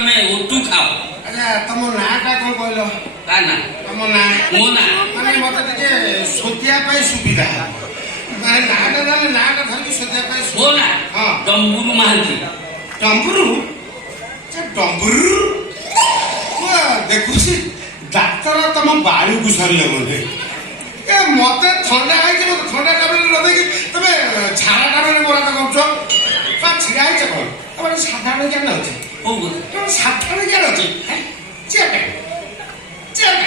ତମେ ଉଠୁ ଖାଅ। ଆଚ୍ଛା ତମ ନାଁଟା କଣ କହିଲ? ତା ନା ତମ ନାଁ? ମୋ ନା ମାନେ ମତେ ଟିକେ ଶୋଧିବା ପାଇଁ ସୁବିଧା ମାନେ ନାଁଟା ଧରିଲେ ନାଁଟା ଧରିକି ଶୋଧିବା ପାଇଁ ମୋ ନା ହଁ ଡମ୍ବୁରୁ ମହାନ୍ତି। ଡମ୍ବୁରୁ? ଡମ୍ବୁରୁ ଦେଖୁଛି ଡାକ୍ତର ତମ ବାଳୁକୁ ସରିଲ ବୋଧେ। ଏ ମତେ ଥଣ୍ଡା ହେଇଛି, ମତେ ଥଣ୍ଡା ଟାବଲେଟ ନ ଦେଇକି ତମେ ଝାଡ଼ା ଟାବଲେଟ ବରାଦ କରୁଛ। ଛିଡ଼ା ହେଇଛ କଣ? ତମର ସାଧାରଣ ଜ୍ଞାନ ଅଛି? କୋଉ କଥା? ତମର ସାଧାରଣ ଜ୍ଞାନ ଅଛି?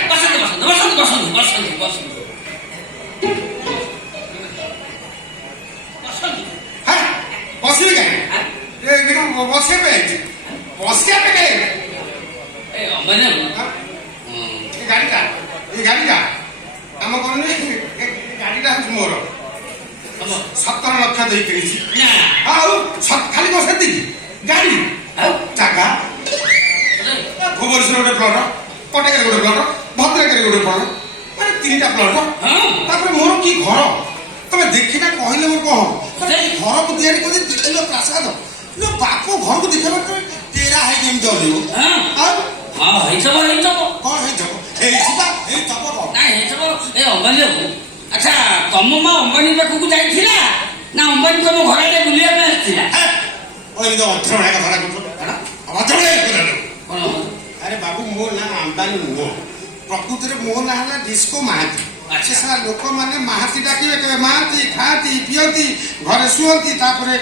ବସନ୍ତୁ ବସନ୍ତୁ ବସନ୍ତୁ ବସନ୍ତୁ ବସନ୍ତୁ ବସନ୍ତୁ ବସନ୍ତୁ। হ্যাঁ বসিবে কেন? বসিয়া পে বসিয়া পে কেন? ଏ ଅମନେ এই গাড়িটা ଆମ କଣ ଗାଡିଟା ହଉଛି ମୋର 17 ଲକ୍ଷ ଦେଇ କିଣିଛି। ଆଉ ଖାଲି କଣ ସେତିକି? ଗାଡି ଆଉ ଜାଗା ଭୁବନେଶ୍ୱର ଗୋଟେ ପ୍ଲଟ, କଟକରେ ଗୋଟେ ପ୍ଲଟ, ଭଦ୍ରକରେ ଗୋଟେ ପ୍ଲଟ, ମାନେ 3ଟା ପ୍ଲଟ। ତାପରେ ମୋର କି ଘର ତମେ ଦେଖିନା କହିଲେ ମୁଁ କହ ଘରକୁ ତିଆରି କରି ଦେଖିଲ ପ୍ରାସାଦ ବାପ ଘରକୁ ଦେଖିବା ତମେ ତେରା ହେଇ କେମିତି ଅନେଇବ? ଆଉ ହଁ ହେଇଥିବ ହେଇଥିବ କଣ ହେଇଥିବ? ହେଇଥିବା ହେଇଥିବ ନାଇଁ ହେଇଥିବ। ଏ ଅମ୍ବାନୀ ବାବୁ, ଆଚ୍ଛା ତମ ମା ଅମ୍ବାନୀ ପାଖକୁ ଯାଇଥିଲା ନା ଅମ୍ବାନୀ ତମ ଘର ଆଡେ ବୁଲିବା ପାଇଁ ଆସିଥିଲା? ଅଥରଣା କଥାଟା କଣ? ଆରେ ବାବୁ ମୋ ନାଁ ଅମ୍ବାନୀ ନୁହଁ, ପ୍ରକୃତିରେ ମୋ ନାଁ ହେଲା ଡିସ୍କୋ ମାହାନ୍ତି। ସେ ସାରା ଲୋକମାନେ ମାହାନ୍ତି ଡାକିବେ, କେବେ ମାହାନ୍ତି ଖାଆନ୍ତି ପିଅନ୍ତି ଘରେ ଶୁଅନ୍ତି। ତାପରେ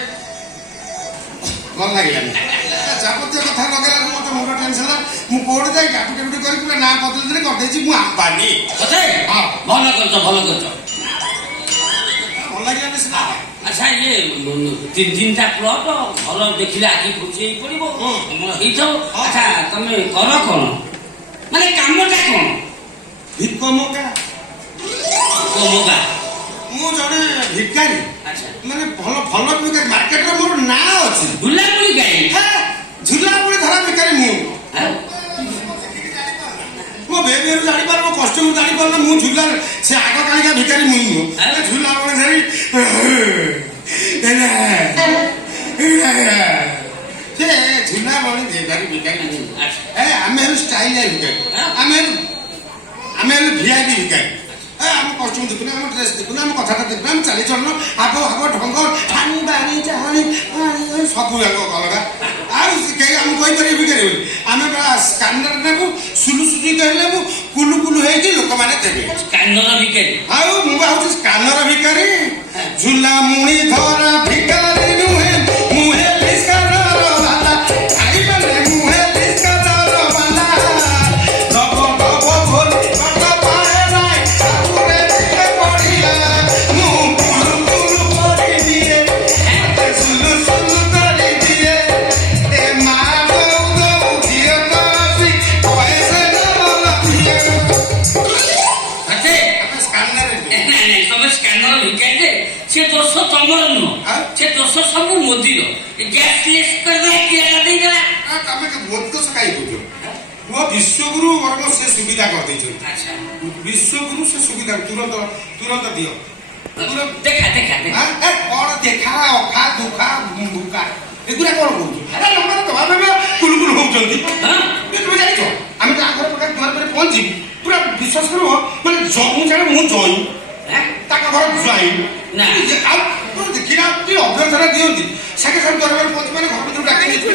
ଭଲ ଲାଗିଲାନି ଯାବତୀୟ କଥା ଲଗେଇଲା ମତେ ମୁଣ୍ଡ ଟେନସନ ହେଲା। ମୁଁ କୋଉଠି ଯାଇ ଗାପୁଟି କରି ପୁରା ନାଁ ବଦଳି ଦେଲି, କରିଦେଇଛି ମୁଁ ଅମ୍ବାନୀ। ଭଲ କରୁଛ ଭଲ କରୁଛ। ଭଲ ଲାଗିଲାନି ସିନା। ଆଚ୍ଛା ଇଏ 3ଟା ପ୍ଲଟ ଭଲ ଦେଖିଲେ ଆଜି ଖୁସି ହେଇ ପଡିବ ହେଇଥିବ। ଆଚ୍ଛା ତମେ କର କଣ, ମାନେ କାମଟା କଣ? ଭିକମକା। ମୁଁ ଜଣେ ଭିକାରୀ, ମାନେ ଭଲ ଭଲ ଭିକାରୀ। ମାର୍କେଟରେ ମୋର ନାଁ ଅଛି ଝୁଲାମୁଳି ଗାଈ। ଝୁଲାମୁଳି ଧରା ଭିକାରୀ ମୁଁ। ମୋ ବେବିରୁ ଜାଣିପାର, ମୋ କଷ୍ଟମରୁ ଜାଣିପାରୁନ ମୁଁ ଝୁଲା ସେ ଆଗ କାଳିକା ଭିକାରୀ ମୁଁ ନୁହଁ। ଝୁଲାମୁଳି ଧରି ସେ ଝୁଲାମୁଳି ଭିକାରୀ ଆମେ ହେଲୁ ଷ୍ଟାଇଲ ଭିକାରୀ, ଆମେ ହେଲୁ ଭିଆଇପି ଭିକାରୀ। ଆମ କଷ୍ଟମ ଦେଖୁନ, ଆମ ଡ୍ରେସ ଦେଖୁନ, ଆମ କଥାଟା ଦେଖୁନ, ଆମ ଚାଲିଚଳନ ଆଗ ଢଙ୍ଗ ପାଣି ବାଣି ଚାହାଣି ସବୁ ଯାକ ଅଲଗା। ଆଉ କେହି ଆମକୁ କହିପାରିବେ ଭିକାରୀ ବୋଲି? ଆମେ ସ୍କାନର ନେବୁ, ସୁଲୁ ସୁଲି କହିଲେ ନେବୁ, କୁଲୁ କୁଲୁ ହେଇକି ଲୋକମାନେ ଦେବେ। ସ୍କାନର ଭିକାରୀ? ଆଉ ମୁଁ ହଉଛି ସ୍କାନର ଭିକାରୀ। ଝୁଲା ମୁଣି ଧରା ଭିକାରୀ ନୁହେଁ, ମୁଁ ହେଲି ସ୍କାନର ବାଲା। ଖାଇବାରେ ମୁଁ ହେଲି ସ୍କାନର ବାଲା। ଡବ ଡବ ଭୋଲି ବାଟ ପାଏ ନାଇଁ, ଆଗୁରେ ଟିକେ ପଡ଼ିଲା ମୁଁ କୁଲୁ କୁଲୁ କରିଦିଏ, ସୁଲୁ ସୁଲୁ କରିଦିଏ। ଏ ମା ଦଉ ଦଉ ଝିଅ କସି ପଇସା ନଦିଏ। ତମେ ସ୍କାନର ଭିକାରୀ ଯେ, ସେ ଦୋଷ ତମର ନୁହଁ, ସେ ଦୋଷ ସବୁ ମୋଦିର। ଗ୍ୟାସ ଲିଷ୍ଟ କରିଦେଲା, କିଏ ଦେଇଦେଲା? ତମେ ବହୁତ ଦୋଷ କାହିଁ କହୁଛ? ମୋ ବିଶ୍ୱଗୁରୁ ବର୍ଗ ସେ ସୁବିଧା କରିଦେଇଛନ୍ତି। ବିଶ୍ୱଗୁରୁ ସେ ସୁବିଧା ତୁରନ୍ତ ଦିଅ। ଦେଖା ଦେଖା କଣ ଦେଖା ଅଖା ଦୁଃଖା ଭୁକା ଏଗୁଡ଼ା କଣ କହୁଛୁ? କୁଲୁ କୁଲୁ ହଉଛନ୍ତି। ତୁମେ ଜାଣିଛ ଆମେ ତ ଆଗର ପ୍ରକାର ଦୁଆର ପରେ ପହଞ୍ଚିବୁ, ପୁରା ବିଶ୍ୱାସ କରିବ ମାନେ ମୁଁ ଜାଣେ ମୁଁ ଜଇଁ ତାଙ୍କ ଘର ଜଇଁ ଆଉ ଦେଖିଲା ଅଭ୍ୟର୍ଥନା ଦିଅନ୍ତି ସାଙ୍ଗେ ସାଙ୍ଗେ ଦ୍ୱାର ପରେ ପହଞ୍ଚି ମାନେ ଘର ଭିତରୁ ଡାକି ନେଇଥିବେ।